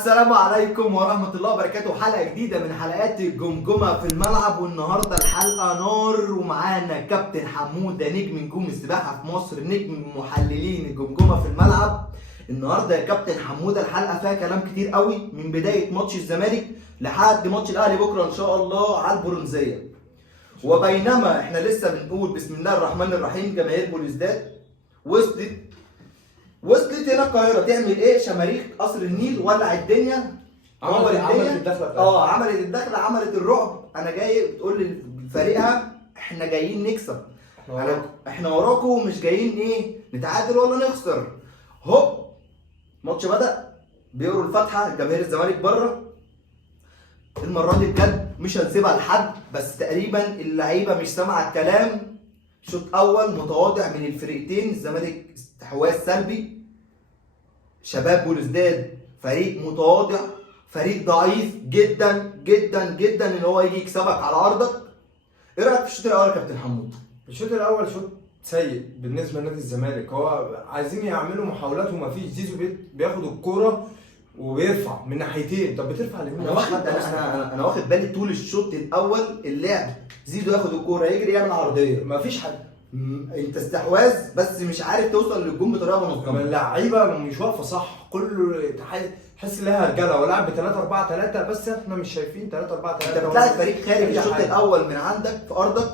السلام عليكم ورحمة الله وبركاته. حلقة جديدة من حلقات الجمجمة في الملعب، والنهاردة الحلقة نار ومعانا كابتن حمودة نجم نجوم السباحة في مصر، نجم محللين الجمجمة في الملعب. النهاردة يا كابتن حمودة الحلقة فيها كلام كتير قوي، من بداية ماتش الزمالك لحد ماتش الأهلي بكرة إن شاء الله على البرونزية. وبينما احنا لسه بنقول بسم الله الرحمن الرحيم، جماهير بوليسداد وصلت هنا القاهره تعمل ايه؟ شماريخ قصر النيل، ولع الدنيا، عملت الدخله عملت الدخله، عملت الرعب. انا جاي بتقول لفريقها احنا جايين نكسب، احنا وراكم، مش جايين ايه نتعادل ولا نخسر. هوب الماتش بدأ، بيقروا الفاتحه جماهير الزمالك بره. المره دي بجد مش هنسيبها لحد، بس تقريبا اللعيبه مش سامعه الكلام. شوط اول متواضع من الفرقتين، الزمالك استحواذ سلبي، شباب بوليسداد فريق متواضع، فريق ضعيف جدا جدا جدا ان هو يجي يكسبك على ارضك. ايه رايك في الشوط الاول يا كابتن حمود؟ الشوط الاول شوط سيء بالنسبه لنادي الزمالك. هو عايزين يعملوا محاولات ومفيش. زيزو بياخد الكوره وبيرفع من ناحيتين. طب بترفع لمين؟ انا واخد بالي طول الشوط الاول اللعب، زيزو ياخد الكوره يجري يعمل عرضيه، مفيش حد. انت استحواذ بس مش عارف توصل للجون بطريقه منظمه. اللعيبه مش واقفه صح، كله تحس لها رجاله ولعب ب 3-4-3، بس احنا مش شايفين 3-4-3. انت بتلاعب فريق خارج الشوط الاول من عندك في ارضك،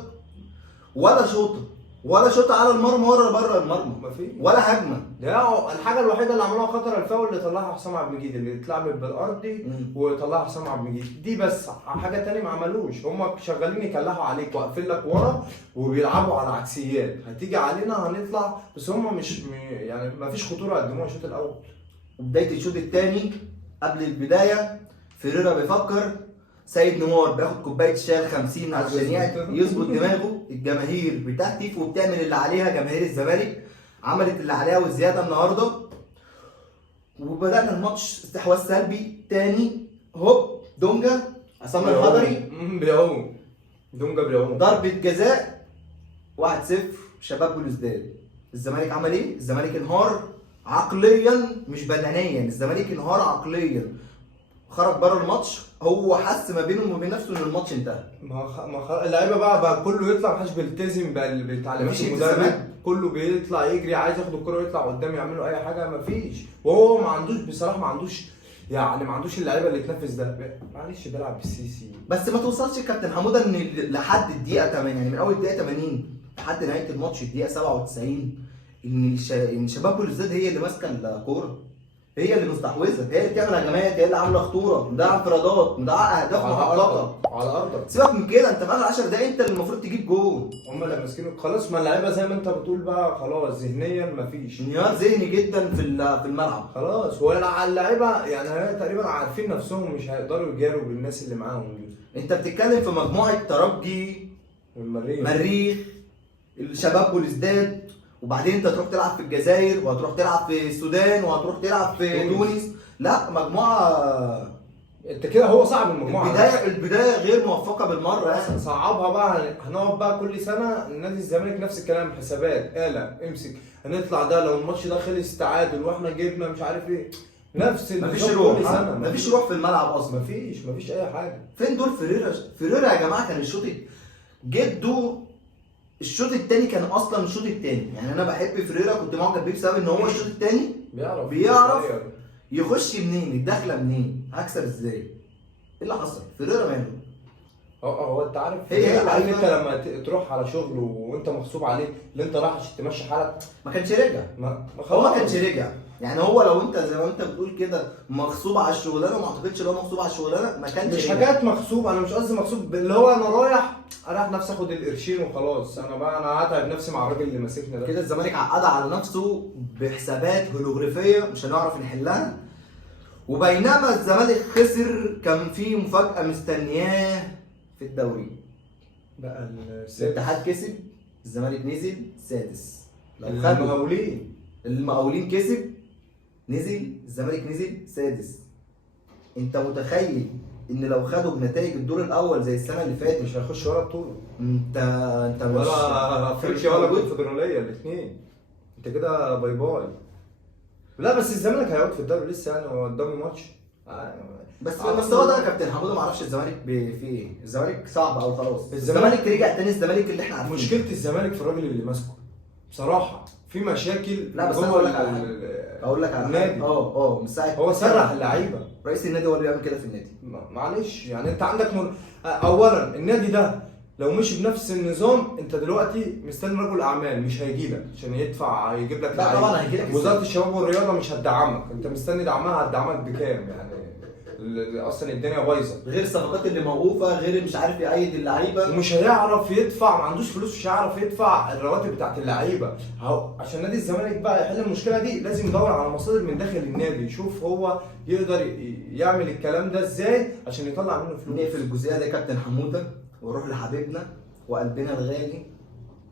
ولا شوطه على المرمى ولا بره المرمى، مفيش ولا هجمه. ده الحاجه الوحيده اللي عملوها خطر الفاول اللي طلعها حسام عبد المجيد، اللي اتلعبت بالارضي وطلعها حسام عبد المجيد دي. بس حاجه تاني ما عملوش، هم شغالين يكلحوا عليك واقفين لك ورا وبيلعبوا على عكسيات، هتيجي علينا هنطلع. بس هم مش يعني ما فيش خطوره قدموها الشوط الاول. وبدايه الشوط الثاني قبل البدايه فيريرا بيفكر، سيد نوار بياخد كوبايه شاي 50 عشان يظبط دماغه. الجماهير بتهتف وبتعمل اللي عليها، جماهير الزمالك عملت اللي عليها والزياده النهارده. وبدانا الماتش استحواذ سلبي تاني. هوب دونجا عصام الحضري دونجا بيعوم ضربه جزاء 1-0 شباب بوليسداد. الزمالك عمل ايه؟ الزمالك انهار عقليا مش بدنيا، الزمالك انهار عقليا، خرج بره الماتش. هو حس ما بينه وما بين نفسه ان الماتش انتهى. اللعيبه بقى كله يطلع، محدش بيلتزم بتعليمات المدرب، كله بيطلع يجري عايز ياخد الكوره ويطلع قدام يعملوا اي حاجه، مفيش. وهو ما عندوش بصراحه، ما عندوش اللعيبه اللي تنفذ ده. معلش بيلعب بالسيسي. بس ما توصلش كابتن حموده ان لحد الدقيقه 80، يعني من اول الدقيقه 80 لحد نهايه الماتش الدقيقه 97 ان شباب بوليسداد هي اللي ماسكه الكوره، هي اللي مستحوذه، هي اللي بتعمل هجمات، هي اللي عامله خطوره، مضيعه انفرادات، مضيعه اهداف محققه على ارضك. سيبك من كده، انت في اخر 10 دقايق انت اللي المفروض تجيب جول. هم اللي ماسكينه خلاص. ما اللعيبه زي ما انت بتقول بقى خلاص ذهنيا مفيش انهيار ذهني جدا في الملعب. خلاص. هو اللعيبه يعني هي تقريبا عارفين نفسهم مش هيقدروا يجاروا بالناس اللي معاهم دي. انت بتتكلم في مجموعه ترجي، مريخ، الشباب بوليسداد، وبعدين انت تروح تلعب في الجزائر، وهتروح تلعب في السودان، وهتروح تلعب في تونس. لا مجموعه انت كده هو صعب المجموعه. البدايه غير موفقه بالمره يعني. صعبها بقى. هنقعد بقى كل سنه نادي الزمالك نفس الكلام، حسابات امسك هنطلع ده لو الماتش ده خلص تعادل واحنا جبنا مش عارف ايه، نفس مفيش روح، مفيش روح في الملعب اصلا، مفيش اي حاجه. فين دور فيريرا يا جماعه؟ كان جده الشوط الثاني كان اصلا الشوط الثاني، يعني انا بحب فيريرا، كنت معجب بيه بسبب ان هو الشوط الثاني بيعرف يخش منين، الدخله منين، هكسب ازاي. ايه اللي حصل؟ فيريرا ماله؟ هو انت عارف، عارف انت لما تروح على شغل وانت مغصوب عليك اللي انت رايح عشان تمشي حالك، ما كانش رجع. هو ما كانش رجع، يعني هو لو انت زي ما انت بتقول كده مغصوب على الشغلانه، ما اعتقدش لو مغصوب على الشغلانه ما كانش مش حاجات مغصوب. انا مش قصدي مغصوب اللي هو انا رايح اريح نفسي اخد القرشين وخلاص. انا هتعب نفسي مع الراجل اللي ماسكني ده. كده الزمالك عقد على نفسه بحسابات هولوغرافيه مش هنعرف نحلها. وبينما الزمالك خسر، كان في مفاجاه مستنياه في الدوري بقى. الاتحاد كسب، الزمالك نزل سادس. المقاولين كسب، نزل الزمالك نزل سادس. انت متخيل ان لو خدوا بنتائج الدور الاول زي السنه اللي فاتت مش هيخش ولا بطوله؟ انت ولا افريقيا ولا الكونفدراليه الاثنين. انت كده باي باي. لا بس الزمالك هيقعد في الدوري لسه، يعني هو قدامه ماتش. بس هو ده يا كابتن حموده، ما اعرفش الزمالك في ايه، الزمالك صعب او خلاص، الزمالك رجع تاني الزمالك اللي احنا عارفينه. مشكله الزمالك في الراجل اللي ماسكه بصراحه، في مشاكل. لا بس انا اقول لك على النادي من ساعه هو سرح اللعيبه. رئيس النادي هو اللي بيعمل كده في النادي. معلش يعني انت عندك اولا النادي ده لو مشي بنفس النظام، انت دلوقتي مستني رجل اعمال مش هيجي لك عشان يجيب لك. لا طبعا هيجي لك. وزاره الشباب والرياضه مش هتدعمك، انت مستني دعمها، هتدعمك بكام يعني؟ اصلا الدنيا بايظه، غير الصفقات اللي موقوفه، غير مش عارف يأيد اللعيبه، ومش هيعرف يدفع، ما عندوش فلوس، مش هيعرف يدفع الرواتب بتاعت اللعيبه. عشان نادي الزمالك بقى يحل المشكله دي لازم يدور على مصادر من داخل النادي، يشوف هو يقدر يعمل الكلام ده ازاي عشان يطلع منه فلوس. نقفل الجزئيه دي يا كابتن حموده ونروح لحبيبنا وقلبنا الغالي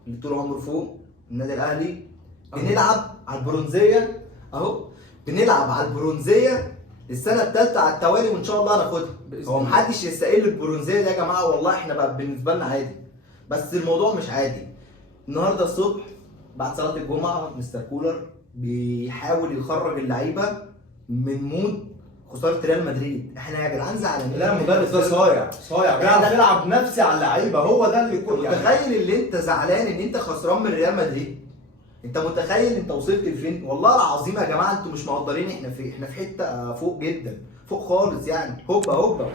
اللي طول عمره فوق النادي الاهلي. بنلعب على البرونزيه اهو، بنلعب على البرونزيه السنه الثالثه على التوالي، وان شاء الله هناخدها. هو محدش يستقل البرونزيه دي يا جماعه، والله احنا بقى بالنسبه لنا عادي، بس الموضوع مش عادي. النهارده الصبح بعد صلاه الجمعه مستر كولر بيحاول يخرج اللعيبه من مود خساره ريال مدريد. احنا يا جدعان زعلانين. لا المدرب ده صايع بيعرف يلعب نفسي على اللعيبه، هو ده اللي كنت متخيل اللي انت زعلان ان انت خسران من ريال مدريد. انت متخيل انت وصلت لفين؟ والله العظيم يا جماعه انتوا مش مقدرين احنا في حته فوق جدا، فوق خالص يعني. هوبا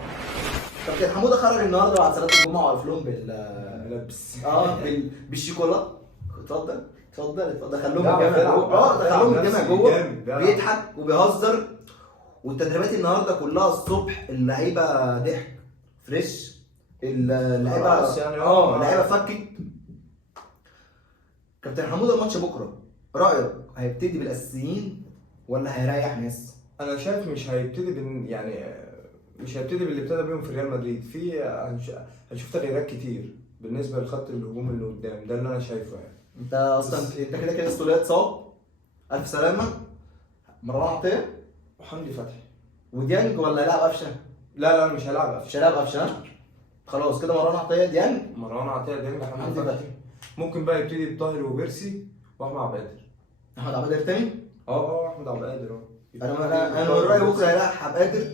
كابتن حموده خرج النهارده بعد صلاه الجمعه وقف لهم لبس بالشوكولاته. اتفضل دخلهم الجامع جوه. دخلهم الجامع جوه، بيضحك وبيهزر. والتدريبات النهارده كلها الصبح اللعيبه ضحك فريش، اللعيبه يعني اللعيبه فكت. كابتن حموده الماتش بكره رايك هيبتدي بالاساسيين ولا هيريح ناس؟ انا شايف مش هيبتدي يعني مش هيبتدي باللي ابتدى بيهم في ريال مدريد. في هنشوف تغييرات كتير بالنسبه لخط الهجوم اللي قدام، ده اللي انا شايفه يعني. انت اصلا انت كده استوليه اتصاب، الف سلامه. مروان عطيه وحمدي فتحي وديانج ولا هيلعب قفشه؟ لا مش هيلعب قفشه. مش هيلعب قفشه. خلاص كده مروان عطيه ديانج، مروان عطيه ديانج، حمدي فتحي. ممكن بقى يبتدي بطاهر وبيرسي واحمد عبد القادر. احمد عبد القادر تاني؟ احمد عبد القادر انا من رايي بكره هيلعب عبد القادر،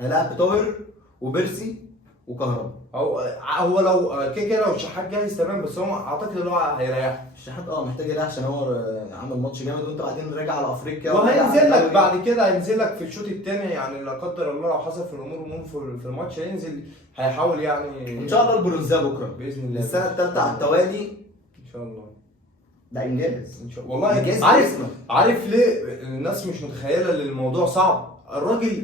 هيلعب طاهر وبيرسي وكهربا. هو لو كده لو الشحات جاهز تمام، بس هو اعتقد ان هو هيريح. الشحات محتاج يريح عشان هو عمل ماتش جامد، وانت بعدين راجع على افريقيا وهينزل لك بعد كده، هينزل لك في الشوط الثاني يعني لا قدر الله لو حصل في الامور في الماتش هينزل، هيحاول يعني ان شاء الله البرونزيه بكره باذن الله السنه الثالثه على التوالي ان شاء الله. ده انجاز ان شاء الله والله. عارف ليه الناس مش متخيله ان الموضوع صعب؟ الراجل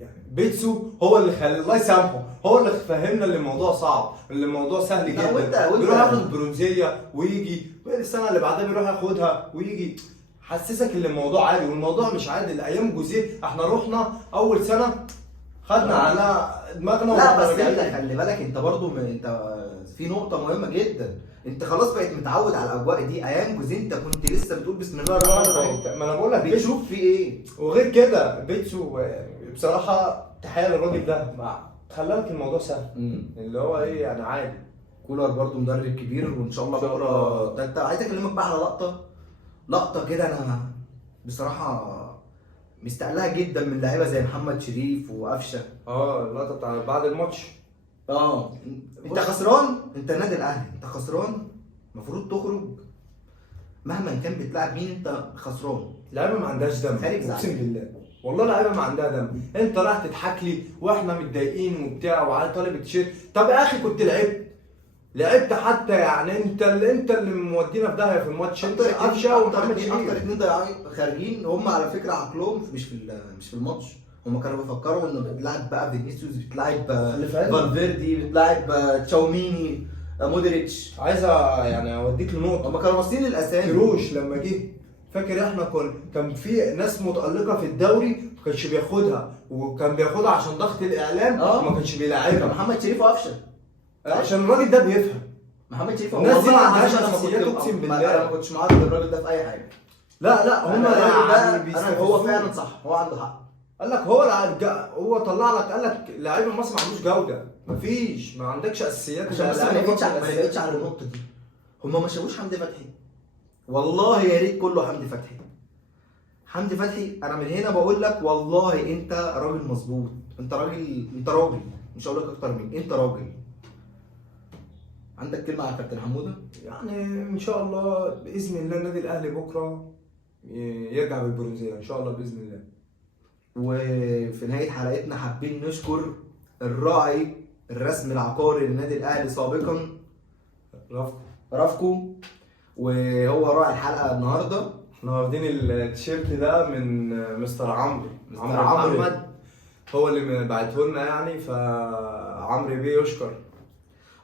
يعني بيتسو هو اللي خلى الله يسامحه، هو اللي فهمنا ان الموضوع صعب، ان الموضوع سهل جدا. بيروح ياخد البرونزيه ويجي السنه اللي بعدها بيروح ياخدها ويجي، حسسك ان الموضوع عادي، والموضوع مش عادي. الايام جوزيه احنا رحنا اول سنه خدنا على دماغنا. لا بس انت خلي بالك انت برضو انت في نقطه مهمه جدا، انت خلاص بقيت متعود على الاجواء دي. ايام جوزيه انت كنت لسه بتقول بسم الله الرحمن الرحيم. ما انا بقول لك بتشوف في ايه. وغير كده بيتسو بصراحه تحيه للراجل ده، خلى لك الموضوع سهل. اللي هو ايه يعني عادي. كولر برضو مدرب كبير، وان شاء الله بكره. انت عايز اكلمك بقى على لقطه كده انا بصراحه مستقلها جدا من لعيبه زي محمد شريف وقفشه. اللقطه بتاع بعد الماتش. انت خسران، انت النادي الاهلي انت خسران، المفروض تخرج مهما كان بتلعب مين، انت خسران. لعيبه ما عندهاش دم اقسم بالله، والله لعيبه ما عندها دم. انت رايح تضحك لي واحنا متضايقين وبتاع وعلى طالب التيشيرت. طب يا اخي كنت لعبت حتى يعني انت اللي مودينا في داهيه في الماتش. انت قفشه ومحمد شريف اكتر اتنين ضايعين خارجين هم على فكره عقلهم مش في الماتش. هم كانوا بيفكروا انه بتلعب بقى فينيسيوس، بتلعب فالفيردي، بتلعب تشاوميني، مودريتش. عايز يعني اوديك لنقطه، هم كانوا باصين للاسامي. كروش لما جه فاكر احنا كان في ناس متالقه في الدوري ما كانش بياخدها، وكان بياخدها عشان ضغط الاعلام وما كانش بيلاعبها. محمد شريف وقفشه عشان الراجل ده بيفهم. محمد شريف الناس دي ما عندهاش اساسيات اقسم بالله. انا ما كنتش معارض الراجل ده في اي حاجه. لا هم يعني هو فعلا صح، هو عنده حق. قال لك هو طلع لك، قال لك لعيب مصر ما عندوش جوده، ما عندكش اساسيات. عشان بس ما بقتش على النقطه دي. هم ما شافوش حمدي فتحي، والله يا ريت كله حمدي فتحي. حمدي فتحي انا من هنا بقول لك والله انت راجل مظبوط، انت راجل، انت راجل، مش هقول لك اكتر من انت راجل. عندك كلمه على كابتن حموده؟ يعني ان شاء الله باذن الله النادي الاهلي بكره يرجع بالبرونزيه ان شاء الله باذن الله. وفي نهايه حلقتنا حابين نشكر الراعي الرسمي العقاري للنادي الاهلي سابقا رافكو، وهو راعي الحلقه النهارده. احنا واخدين التيشيرت ده من مستر عمرو عمرو. محمد، هو اللي بعته لنا يعني، فعمرو بيه يشكر.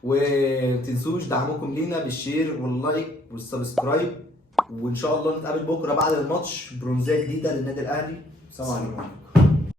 ومتنسوش دعمكم لينا بالشير واللايك والسبسكرايب، وان شاء الله نتقابل بكره بعد الماتش برونزيه جديده للنادي الاهلي. سلام عليكم.